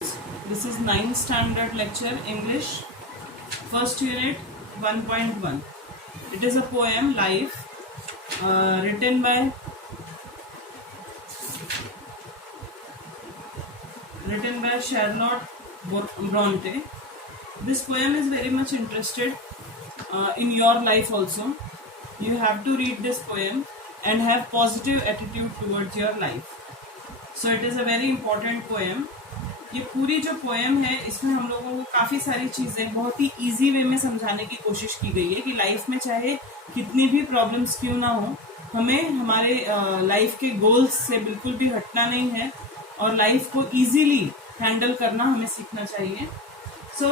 This is 9th standard lecture English, first unit 1.1. It is a poem Life, written by Charlotte Bronte. This poem is very much interested in your life also. You have to read this poem and have positive attitude towards your life. So it is a very important poem. ये पूरी जो poem है इसमें हम लोगों को काफ़ी सारी चीज़ें बहुत ही इजी वे में समझाने की कोशिश की गई है कि लाइफ में चाहे कितनी भी प्रॉब्लम्स क्यों ना हो, हमें हमारे लाइफ के गोल्स से बिल्कुल भी हटना नहीं है और लाइफ को इजीली हैंडल करना हमें सीखना चाहिए. So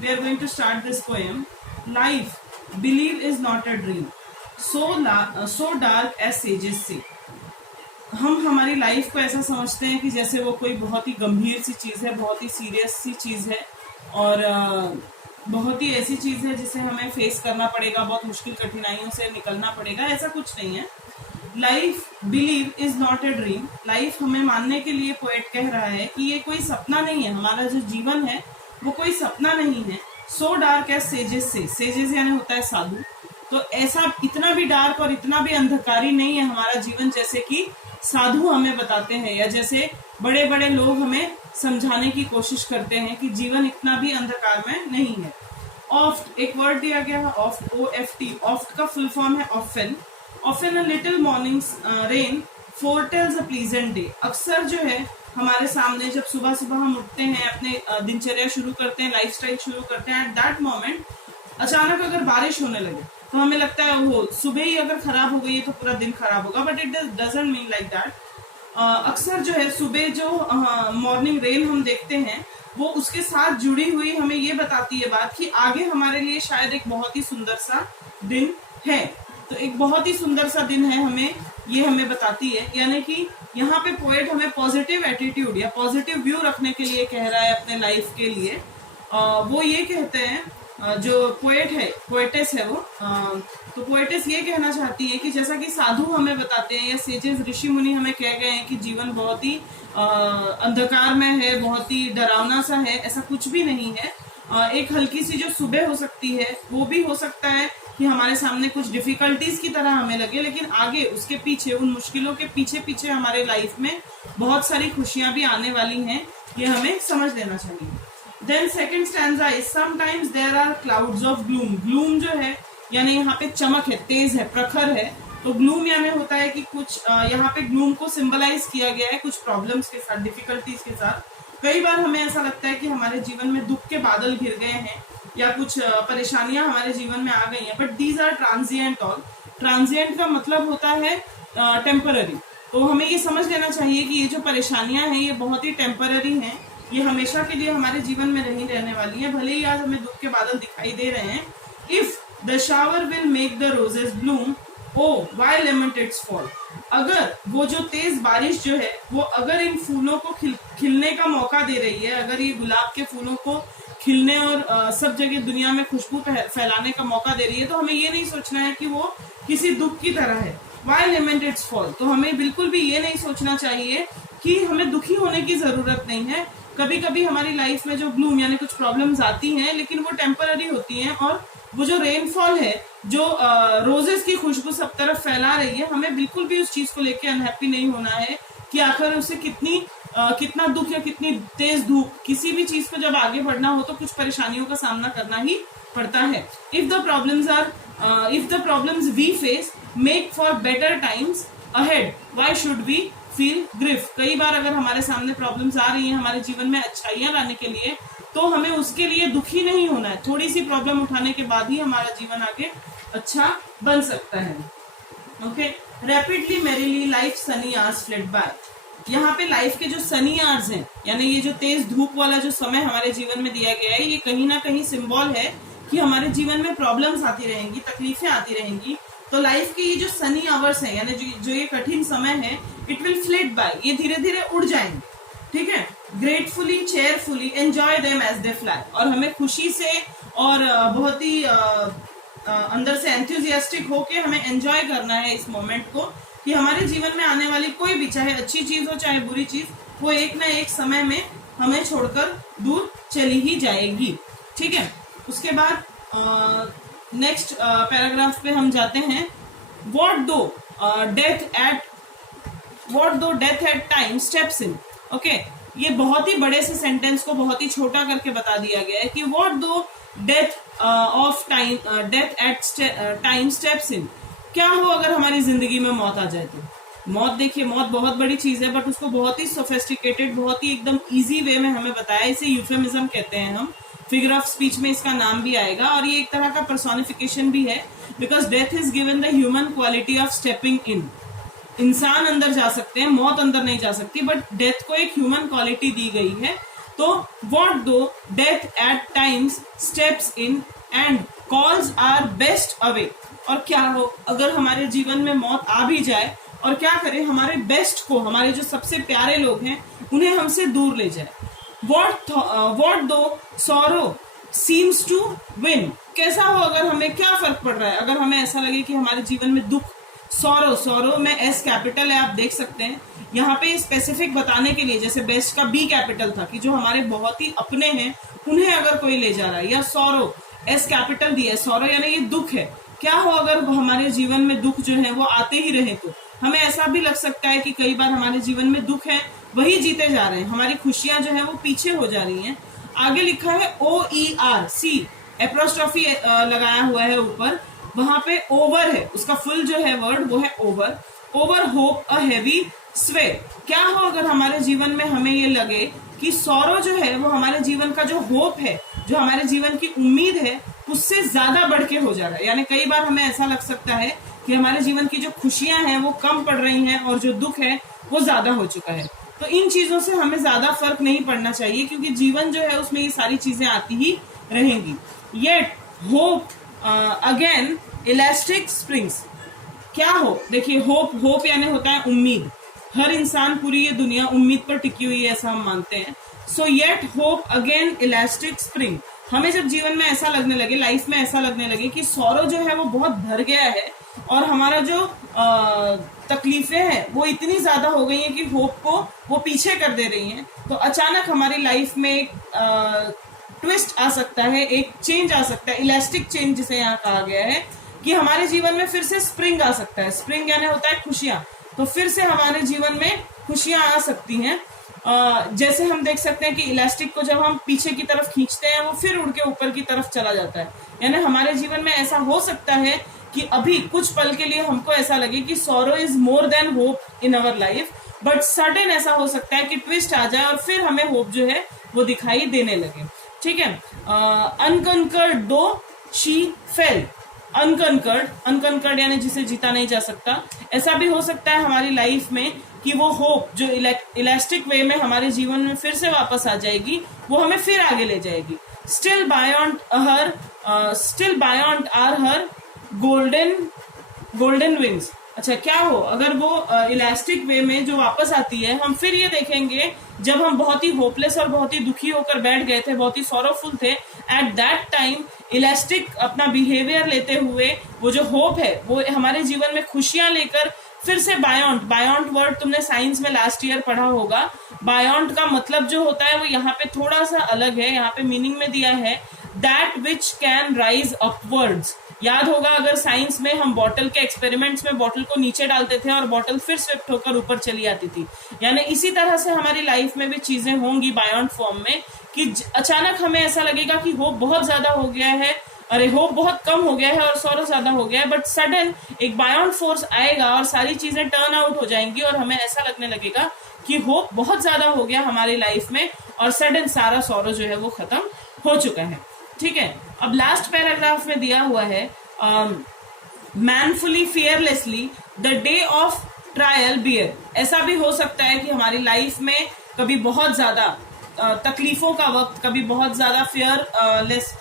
we are going to start this poem. Life believe is not a dream, so dark as sages say. हम हमारी लाइफ को ऐसा समझते हैं कि जैसे वो कोई बहुत ही गंभीर सी चीज़ है, बहुत ही सीरियस सी चीज़ है और बहुत ही ऐसी चीज़ है जिसे हमें फेस करना पड़ेगा, बहुत मुश्किल कठिनाइयों से निकलना पड़ेगा. ऐसा कुछ नहीं है. Life believe is not a dream. Life हमें मानने के लिए पोएट कह रहा है कि ये कोई सपना नहीं है. हमारा जो जीवन है वो कोई सपना नहीं है. सो डार्क एज सेजेस से. सेजेस यानी होता है साधु. तो ऐसा इतना भी डार्क और इतना भी अंधकारी नहीं है हमारा जीवन जैसे कि साधु हमें बताते हैं या जैसे बड़े बड़े लोग हमें समझाने की कोशिश करते हैं कि जीवन इतना भी अंधकार में नहीं है. ऑफ्ट एक वर्ड दिया गया है, ऑफ्ट, OFT. ऑफ्ट का फुल फॉर्म है often. Often a little morning rain फोरटेल्स a pleasant day. अक्सर जो है हमारे सामने जब सुबह सुबह हम उठते हैं, अपने दिनचर्या शुरू करते हैं, लाइफस्टाइल शुरू करते हैं, एट दैट मोमेंट अचानक अगर बारिश होने लगे तो हमें लगता है वो सुबह ही अगर खराब हो गई है तो पूरा दिन खराब होगा. But it doesn't mean like that. अक्सर जो है सुबह जो मॉर्निंग रेन हम देखते हैं वो उसके साथ जुड़ी हुई हमें ये बताती है बात कि आगे हमारे लिए शायद एक बहुत ही सुंदर सा दिन है. तो एक बहुत ही सुंदर सा दिन है हमें बताती है. यानी कि यहाँ पे पोएट हमें पॉजिटिव एटीट्यूड या पॉजिटिव व्यू रखने के लिए कह रहा है अपने लाइफ के लिए. वो ये कहते हैं, जो पोएट है, पोएटेस है वो, तो पोएटेस ये कहना चाहती है कि जैसा कि साधु हमें बताते हैं या सेजेस ऋषि मुनि हमें कह गए हैं कि जीवन बहुत ही अंधकार में है, बहुत ही डरावना सा है, ऐसा कुछ भी नहीं है. एक हल्की सी जो सुबह हो सकती है वो भी हो सकता है कि हमारे सामने कुछ डिफिकल्टीज की तरह हमें लगे, लेकिन आगे उसके पीछे, उन मुश्किलों के पीछे पीछे हमारे लाइफ में बहुत सारी खुशियां भी आने वाली हैं. ये हमें समझ लेना चाहिए. Then second stanza is sometimes there are clouds of gloom. Gloom जो है यानी यहाँ पे चमक है, तेज है, प्रखर है. तो gloom यानी होता है कि कुछ यहाँ पे gloom को सिंबलाइज किया गया है कुछ प्रॉब्लम्स के साथ, डिफिकल्टीज के साथ. कई बार हमें ऐसा लगता है कि हमारे जीवन में दुख के बादल घिर गए हैं या कुछ परेशानियां हमारे जीवन में आ गई हैं. But these are transient. All transient का मतलब होता है टेम्पररी. तो हमें ये समझ लेना चाहिए कि ये जो परेशानियां हैं ये बहुत ही टेम्पररी हैं. ये हमेशा के लिए हमारे जीवन में नहीं रहने वाली है. भले ही आज हमें दुख के बादल दिखाई दे रहे हैं. If the shower will make the roses bloom, O why lament its fall. अगर वो जो तेज बारिश जो है वो अगर इन फूलों को खिलने का मौका दे रही है, अगर ये गुलाब के फूलों को खिलने और सब जगह दुनिया में खुशबू फैलाने का मौका दे रही है, तो हमें ये नहीं सोचना है कि वो किसी दुख की तरह है. Why lament its fall. तो हमें बिल्कुल भी ये नहीं सोचना चाहिए कि हमें दुखी होने की जरूरत नहीं है. कभी कभी हमारी लाइफ में जो ब्लूम यानी कुछ प्रॉब्लम्स आती हैं लेकिन वो टेम्पररी होती हैं, और वो जो रेनफॉल है, जो रोजेस की खुशबू सब तरफ फैला रही है, हमें बिल्कुल भी उस चीज को लेके अनहैप्पी नहीं होना है कि आखिर उसे कितना दुख या कितनी तेज धूप, किसी भी चीज को जब आगे बढ़ना हो तो कुछ परेशानियों का सामना करना ही पड़ता है. If the problems we face make for better times ahead, why should we feel grief. कई बार अगर हमारे सामने प्रॉब्लम्स आ रही हैं हमारे जीवन में अच्छाइयां लाने के लिए, तो हमें उसके लिए दुखी नहीं होना है. थोड़ी सी प्रॉब्लम उठाने के बाद ही हमारा जीवन आगे अच्छा बन सकता है. Okay. Rapidly merrily life sunny hours fled by. यहाँ पे लाइफ के जो सनी आवर्स हैं यानी ये जो तेज धूप वाला जो समय हमारे जीवन में दिया गया है, ये कहीं ना कहीं सिंबल है कि हमारे जीवन में प्रॉब्लम्स आती रहेंगी, तकलीफें आती रहेंगी. तो लाइफ के ये जो सनी आवर्स हैं यानी जो ये कठिन समय है, इट विल फ्लिट बाय, ये धीरे धीरे उड़ जाएंगे. ठीक है. Gratefully cheerfully enjoy them as they fly. और हमें खुशी से और बहुत ही अंदर से एंथुजियास्टिक होके हमें एंजॉय करना है इस मोमेंट को कि हमारे जीवन में आने वाली कोई भी, चाहे अच्छी चीज हो चाहे बुरी चीज, वो एक ना एक समय में हमें छोड़कर दूर चली ही जाएगी। ठीक है, उसके बाद नेक्स्ट पैराग्राफ पे हम जाते हैं। What though death at time steps in। Okay, ये बहुत ही बड़े से सेंटेंस को बहुत ही छोटा करके बता दिया गया है कि what though death at time steps in। क्या हो अगर हमारी जिंदगी में मौत आ जाए तो। मौत, देखिए मौत बहुत बड़ी चीज है, बट उसको बहुत ही सोफिस्टिकेटेड, बहुत ही एकदम इजी वे में हमें बताया। इसे यूफेमिज्म कहते हैं हम, फिगर ऑफ स्पीच में इसका नाम भी आएगा, और ये एक तरह का पर्सोनिफिकेशन भी है, because death is given the human quality of stepping इन। इंसान अंदर जा सकते हैं, मौत अंदर नहीं जा सकती, बट डेथ को एक ह्यूमन क्वालिटी दी गई है। तो what though death at times steps in and calls our best away. और क्या हो अगर हमारे जीवन में मौत आ भी जाए और क्या करे, हमारे बेस्ट को, हमारे जो सबसे प्यारे लोग हैं उन्हें हमसे दूर ले जाए। What though sorrow seems to win। कैसा हो अगर हमें, क्या फर्क पड़ रहा है अगर हमें ऐसा लगे कि हमारे जीवन में दुख, सॉरो में एस कैपिटल है, आप देख सकते हैं यहाँ पे स्पेसिफिक बताने के लिए, जैसे बेस्ट का बी कैपिटल था कि जो हमारे बहुत ही अपने हैं उन्हें अगर कोई ले जा रहा है, या सॉरो एस कैपिटल दिया है, सॉरो यानी ये दुख है। क्या हो अगर हमारे जीवन में दुख जो है वो आते ही रहे, तो हमें ऐसा भी लग सकता है कि कई बार हमारे जीवन में दुख है वही जीते जा रहे हैं, हमारी खुशियां जो है वो पीछे हो जा रही हैं। आगे लिखा है OER, एप्रोस्ट्रॉफी लगाया हुआ है ऊपर, वहां पे ओवर है, उसका फुल जो है वर्ड वो है ओवर होप अ हैवी स्वे। क्या हो अगर हमारे जीवन में हमें ये लगे कि सॉरो जो है वो हमारे जीवन का जो होप है, जो हमारे जीवन की उम्मीद है, उससे ज्यादा बढ़ के हो जा रहा है। यानी कई बार हमें ऐसा लग सकता है कि हमारे जीवन की जो खुशियां हैं वो कम पड़ रही हैं और जो दुख है वो ज्यादा हो चुका है। तो इन चीजों से हमें ज्यादा फर्क नहीं पड़ना चाहिए, क्योंकि जीवन जो है उसमें ये सारी चीजें आती ही रहेंगी। Yet hope again elastic springs. क्या हो, देखिए होप यानी होता है उम्मीद। हर इंसान, पूरी ये दुनिया उम्मीद पर टिकी हुई है, ऐसा हम मानते हैं। सो yet hope again elastic spring. हमें जब जीवन में ऐसा लगने लगे, लाइफ में ऐसा लगने लगे कि सौरो जो है वो बहुत भर गया है और हमारा जो तकलीफें हैं वो इतनी ज्यादा हो गई हैं कि होप को वो पीछे कर दे रही हैं, तो अचानक हमारी लाइफ में एक ट्विस्ट आ सकता है, एक चेंज आ सकता है, इलास्टिक चेंज जिसे यहाँ कहा गया है, कि हमारे जीवन में फिर से स्प्रिंग आ सकता है। स्प्रिंग यानी होता है खुशियां, तो फिर से हमारे जीवन में खुशियां आ सकती हैं। जैसे हम देख सकते हैं कि इलास्टिक को जब हम पीछे की तरफ खींचते हैं वो फिर उड़ के ऊपर की तरफ चला जाता है। यानी हमारे जीवन में ऐसा हो सकता है कि अभी कुछ पल के लिए हमको ऐसा लगे कि sorrow is more than hope in our life, but sudden ऐसा हो सकता है कि ट्विस्ट आ जाए और फिर हमें होप जो है वो दिखाई देने लगे। ठीक है, अनकंकर्ड दो शी फेल। अनकंकर्ड यानी जिसे जीता नहीं जा सकता। ऐसा भी हो सकता है हमारी लाइफ में कि वो होप जो इलास्टिक वे में हमारे जीवन में फिर से वापस आ जाएगी, वो हमें फिर आगे ले जाएगी। Still beyond are her golden wings. अच्छा, क्या हो अगर वो इलास्टिक वे में जो वापस आती है, हम फिर ये देखेंगे जब हम बहुत ही होपलेस और बहुत ही दुखी होकर बैठ गए थे, बहुत ही सॉरोफुल थे, एट दैट टाइम इलास्टिक अपना बिहेवियर लेते हुए वो जो होप है वो हमारे जीवन में खुशियां लेकर फिर से बायॉन्ड वर्ड तुमने साइंस में लास्ट ईयर पढ़ा होगा। बायॉन्ड का मतलब जो होता है वो यहाँ पे थोड़ा सा अलग है, यहाँ पे मीनिंग में दिया है that which can rise upwards. याद होगा अगर साइंस में हम बॉटल के एक्सपेरिमेंट्स में बॉटल को नीचे डालते थे और बॉटल फिर स्विफ्ट होकर ऊपर चली आती थी, यानी इसी तरह से हमारी लाइफ में भी चीजें होंगी बायॉन्ड फॉर्म में, कि अचानक हमें ऐसा लगेगा कि होप बहुत ज्यादा हो गया है, अरे होप बहुत कम हो गया है और सौरव ज्यादा हो गया है, बट सडन एक बायॉन्ड फोर्स आएगा और सारी चीजें टर्न आउट हो जाएंगी और हमें ऐसा लगने लगेगा कि होप बहुत ज्यादा हो गया हमारी लाइफ में और सडन सारा सौरव जो है वो खत्म हो चुका है। ठीक है, अब लास्ट पैराग्राफ में दिया हुआ है manfully fearlessly the day of trial bear. ऐसा भी हो सकता है कि हमारी लाइफ में कभी बहुत ज्यादा तकलीफों का वक्त, कभी बहुत ज्यादा फियरलेस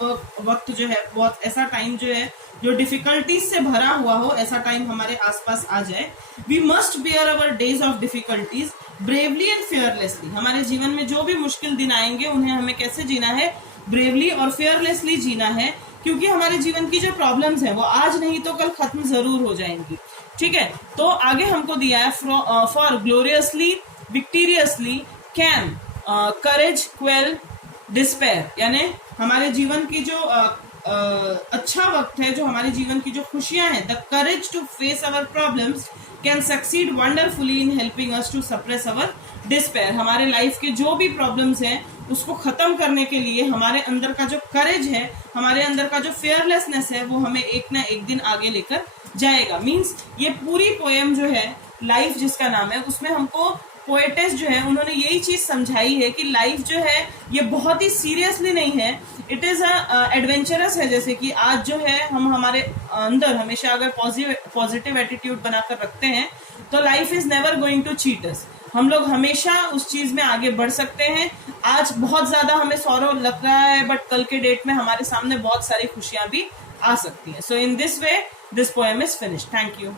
वक्त जो है, बहुत ऐसा टाइम जो है जो डिफिकल्टीज से भरा हुआ हो, ऐसा टाइम हमारे आसपास आ जाए। We must bear our days of difficulties bravely and fearlessly. हमारे जीवन में जो भी मुश्किल दिन आएंगे उन्हें हमें कैसे जीना है, ब्रेवली और फियरलेसली जीना है, क्योंकि हमारे जीवन की जो प्रॉब्लम्स हैं वो आज नहीं तो कल खत्म जरूर हो जाएंगी। ठीक है, तो आगे हमको दिया है for gloriously victoriously can courage quell despair, यानी हमारे जीवन की जो अच्छा वक्त है, जो हमारे जीवन की जो खुशियां हैं, the courage to face our problems can succeed wonderfully in helping us to suppress our despair. हमारे लाइफ के जो भी प्रॉब्लम्स हैं उसको खत्म करने के लिए हमारे अंदर का जो करेज है, हमारे अंदर का जो फियरलेसनेस है, वो हमें एक ना एक दिन आगे लेकर जाएगा। मीन्स ये पूरी पोएम जो है लाइफ जिसका नाम है, उसमें हमको पोएटेस जो है उन्होंने यही चीज समझाई है कि लाइफ जो है ये बहुत ही सीरियसली नहीं है, इट इज एडवेंचरस है। जैसे कि आज जो है हम हमारे अंदर हमेशा अगर पॉजिटिव एटीट्यूड बनाकर रखते हैं तो life is never going to cheat us. हम लोग हमेशा उस चीज में आगे बढ़ सकते हैं। आज बहुत ज्यादा हमें सौरव लग रहा है, बट कल के डेट में हमारे सामने बहुत सारी खुशियां भी आ सकती हैं। So in this way this poem is finished. Thank you.